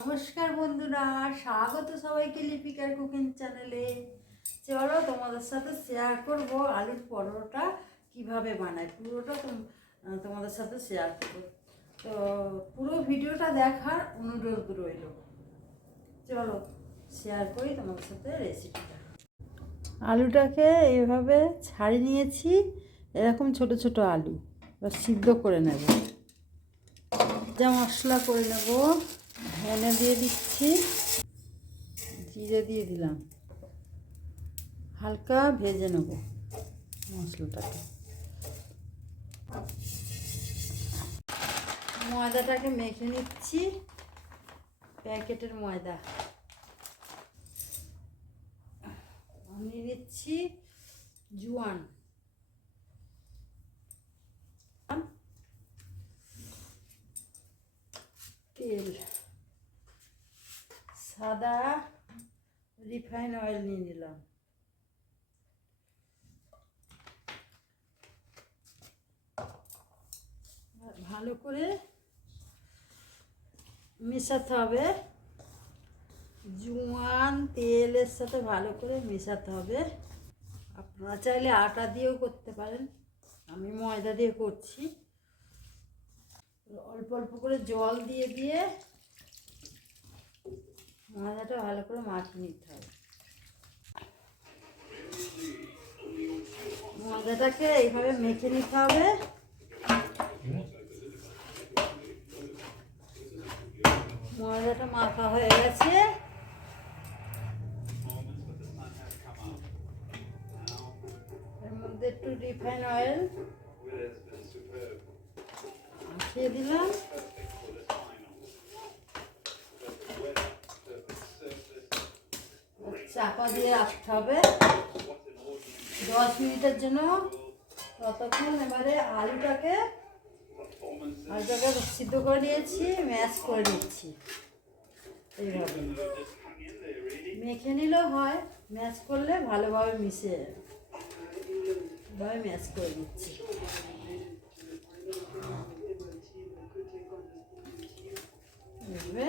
নমস্কার বন্ধুরা, স্বাগত সবাইকে লিপিকার কুকিং চ্যানেলে। চলো তোমাদের সাথে শেয়ার করব আলুর পরোটা কিভাবে বানায়, পুরোটা তোমাদের সাথে শেয়ার করব। তো পুরো ভিডিওটা দেখার অনুরোধ রইল। চলো শেয়ার করি তোমাদের সাথে রেসিপিটা। আলুটাকে এইভাবে ছাড়িয়ে নিয়েছি, এরকম ছোট ছোট আলু এবার সিদ্ধ করে নেব। যা মশলা করে নেব, ধনে দিয়ে দিচ্ছি, জিরে দিয়ে দিলাম, হালকা ভেজে নেব মশলাটাকে। ময়দাটাকে মেখে নিচ্ছি, প্যাকেটের ময়দা নিয়ে নিচ্ছি, জোয়ান, তেল, সাদা রিফাইন অয়েল নিয়ে নিলাম, ভালো করে মেশাতে হবে। জোয়ান তেলের সাথে ভালো করে মেশাতে হবে। আপনারা চাইলে আটা দিয়েও করতে পারেন, আমি ময়দা দিয়ে করছি। অল্প অল্প করে জল দিয়ে দিয়ে ময়দাটা ভালো করে মাখিয়ে নিতে হবে। ময়দাটাকে এইভাবে মেখে নিতে হবে। ময়দাটা মাখা হয়ে গেছে, এর মধ্যে একটু রিফাইন অয়েল মাখিয়ে দিলাম। চাপা দিয়ে রাখতে হবে 10 মিনিটের জন্য। ততক্ষণ এবারে আলুটাকে সিদ্ধ করে নিয়েছি, ম্যাশ করে নিচ্ছি। এইভাবে মেখে নিলেও হয়, ম্যাশ করলে ভালোভাবে মিশে এভাবে ম্যাশ করে নিচ্ছি। এইভাবে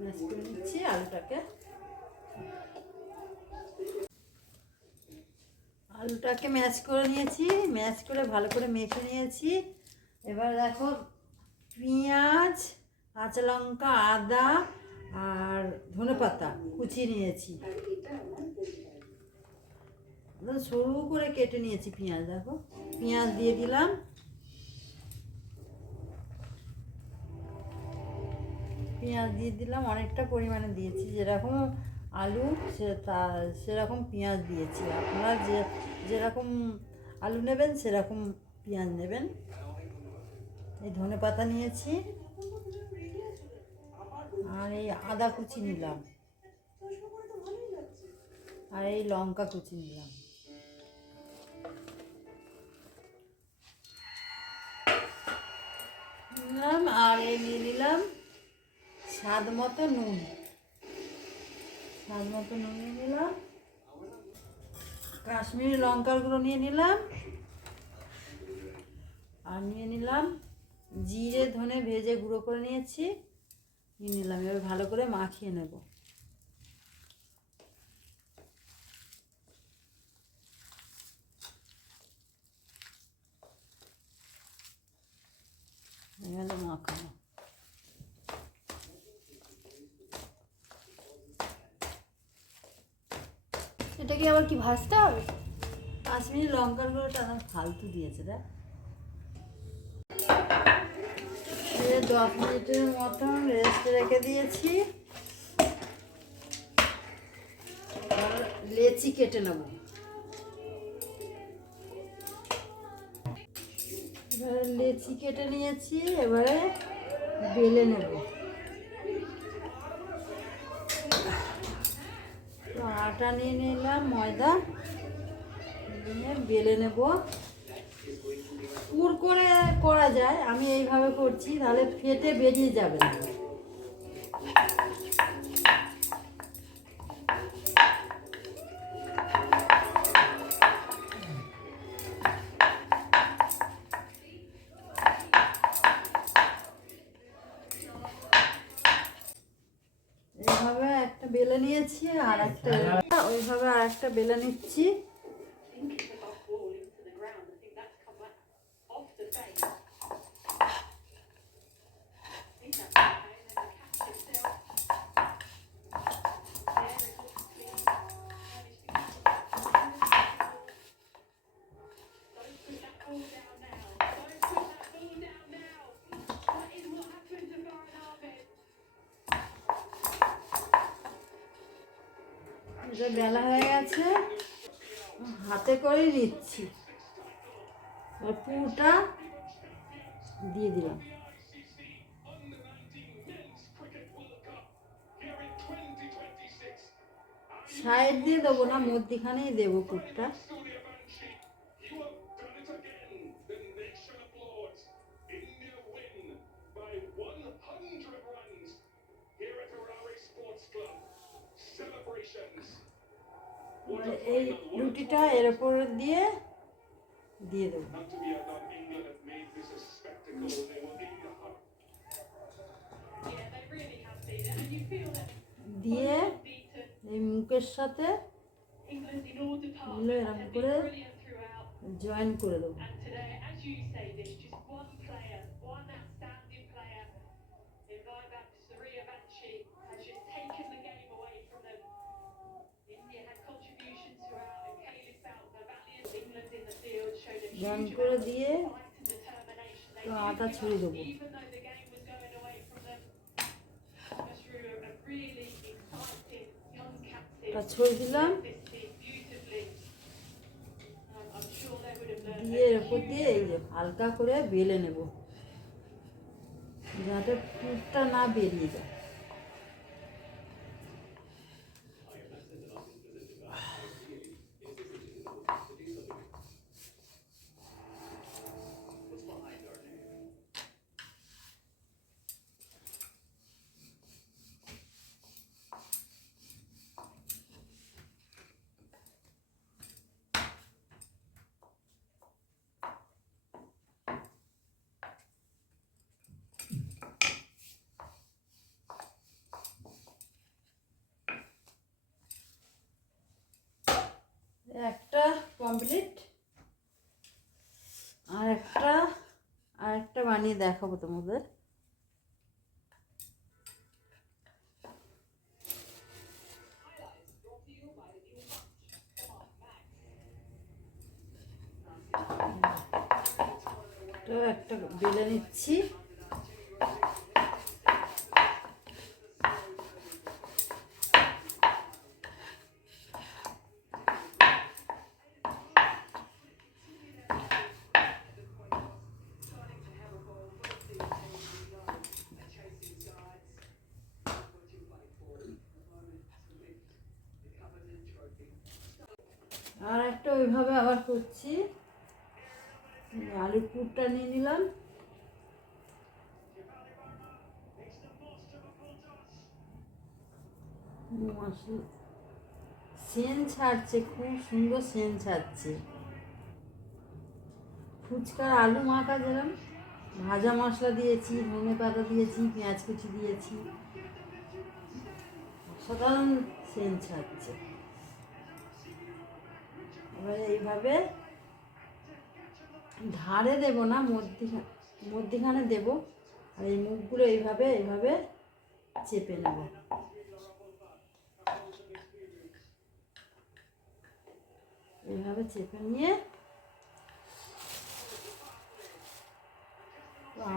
ম্যাশ করে নিচ্ছি আলুটাকে। আলুটাকে ম্যাশ করে নিয়েছি, ম্যাশ করে ভালো করে মেখে নিয়েছি। এবার দেখো, পেঁয়াজ, কাঁচা লঙ্কা, আদা আর ধনেপাতা কুচিয়ে নিয়েছি, সরু করে কেটে নিয়েছি পেঁয়াজ। দেখো, পেঁয়াজ দিয়ে দিলাম, পেঁয়াজ দিয়ে দিলাম, অনেকটা পরিমাণে দিয়েছি, যেরকম আলু সেরকম পেঁয়াজ দিয়েছি। আপনারা যেরকম আলু নেবেন সেরকম পেঁয়াজ নেবেন। এই ধনেপাতা নিয়েছি, আর এই আদা কুচি নিলাম, আর এই লঙ্কা কুচি নিলাম। আর এই নিয়ে নিলাম স্বাদ মতো নুন, নিয়ে নিলাম। কাশ্মীরি লঙ্কার গুঁড়ো নিয়ে নিলাম, আর নিয়ে নিলাম জিরে ধনে ভেজে গুঁড়ো করে নিয়েছি, নিয়ে নিলাম। এবার ভালো করে মাখিয়ে নেব। এভাবে মাখানো। এটা কি আবার কি ভাজতে হবে? কাশ্মীরি লঙ্কার গুঁড়োটা ফালতু দিয়েছে, দেখ। 10 মিনিটের মতন রেস্টে রেখে দিয়েছি। লেচি কেটে নেব। এবারে লেচি কেটে নিয়েছি, এবারে বেলে নেব। আটা নিয়ে নিলাম, ময়দা নিয়ে বেলে নেব। পুর করে করা যায়, আমি এইভাবে করছি, তাহলে ফেটে বেরিয়ে যাবে না। এইভাবে একটা বেলে নিয়েছি আর একটা ওইভাবে আর একটা বেলে নিচ্ছি। এটা বেলা হয়ে গেছে, হাতে করেই নিচ্ছি। এবার পুরোটা দিয়ে দিলাম। সাইড দিয়ে দেবো না, মধ্যিখানেই দেবো পুরটা। এই রুটিটা এর উপর দিয়ে দেবো। দিয়ে এই মুখের সাথে এরকম করে জয়েন করে দেবো। জয়েন করে দিয়ে তো আটা ছড়িয়ে দেবো। ছড়িয়ে দিলাম, দিয়ে এর উপর দিয়ে এই যে হালকা করে বেলে নেব, যাতে পুরটা না বেরিয়ে যায়। একটা কমপ্লিট, আর একটা বানিয়ে দেখাবো তোমাদের। তো একটা বেলে নিচ্ছি। আর একটা ওইভাবে আবার করছি। আলুর পুরটা নিয়ে নিলাম, সেন ছাড়ছে, খুব সুন্দর সেন ছাড়ছে। ফুচকার আলু মাখা যেরকম ভাজা মশলা দিয়েছি, ধনে পাতা দিয়েছি, পেঁয়াজ কুচি দিয়েছি, অসাধারণ সেন ছাড়ছে। এবারে এইভাবে ধারে দেব না, মধ্যিখানে দেব, আর এই মুখগুলো এইভাবে চেপে নেব। এইভাবে চেপে নিয়ে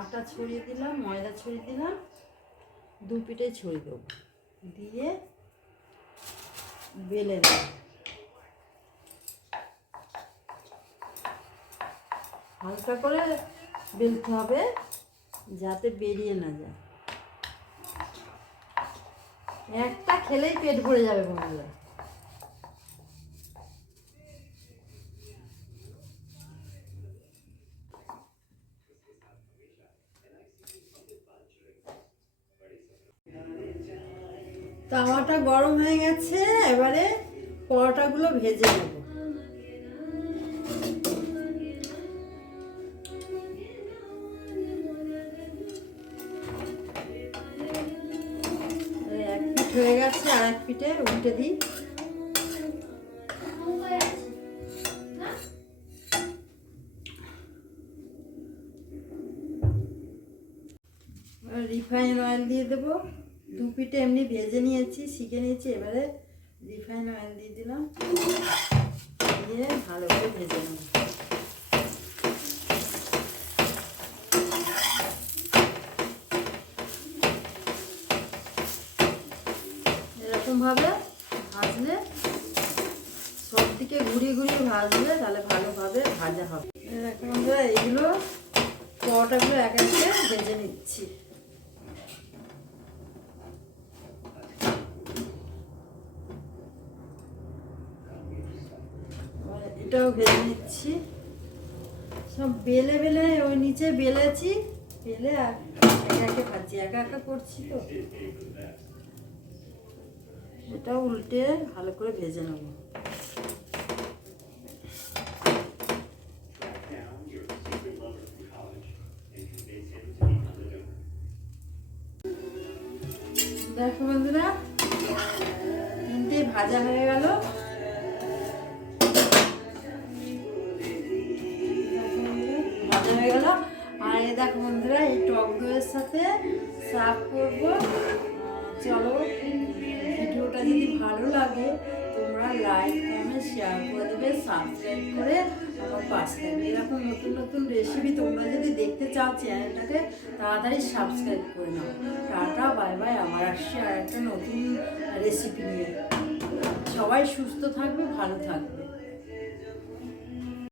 আটা ছড়িয়ে দিলাম, ময়দা ছড়িয়ে দিলাম, দু পিঠে ছড়িয়ে দেবো, দিয়ে বেলে নেব। হালকা করে বেলতে হবে যাতে বেরিয়ে না যায়। একটা খেলেই পেট ভরে যাবে বন্ধুরা। তাওয়াটা গরম হয়ে গেছে, এবারে পরোটাগুলো ভেজে নেব। এক পিঠ হয়ে গেছে, আর এক পিঠে উল্টে দিই। রিফাইন অয়েল দিয়ে দেবো। দু পিঠে এমনি ভেজে নিয়েছি, শিখে নিয়েছি, এবারে রিফাইন অয়েল দিয়ে দিলাম, দিয়ে ভালো করে ভেজে নেব। এরকমভাবে ভাজলে, সব দিকে ঘুরিয়ে ঘুরিয়ে ভাজলে তাহলে ভালোভাবে ভাজা হবে। এরকম আমরা এইগুলো পরোটাগুলো এক একে ভেজে নিচ্ছি। এটাও ভেজে নিচ্ছি। সব বেলে বেলে ওই নিচে বেলেছি, বেলে আর একে একে ভাজছি, একা একা করছি তো। এটা উল্টে ভালো করে ভেজে নেব। দেখো বন্ধুরা, তিনটে ভাজা হয়ে গেল। ভাজা হয়ে গেল। আর এই দেখো বন্ধুরা, এই টক দইয়ের সাথে সার্ভ করবো। চলো, ভিডিওটা যদি ভালো লাগে তোমরা লাইক কমেন্ট শেয়ার করে দেবে, সাবস্ক্রাইব করে আমার পাশে থাকবে। এরকম নতুন নতুন রেসিপি তোমরা যদি দেখতে চাও চ্যানেলটাকে তাড়াতাড়ি সাবস্ক্রাইব করে নাও। টাটা বাই বাই, আমার আসছে আর একটা নতুন রেসিপি নিয়ে। সবাই সুস্থ থাকবে, ভালো থাকবে।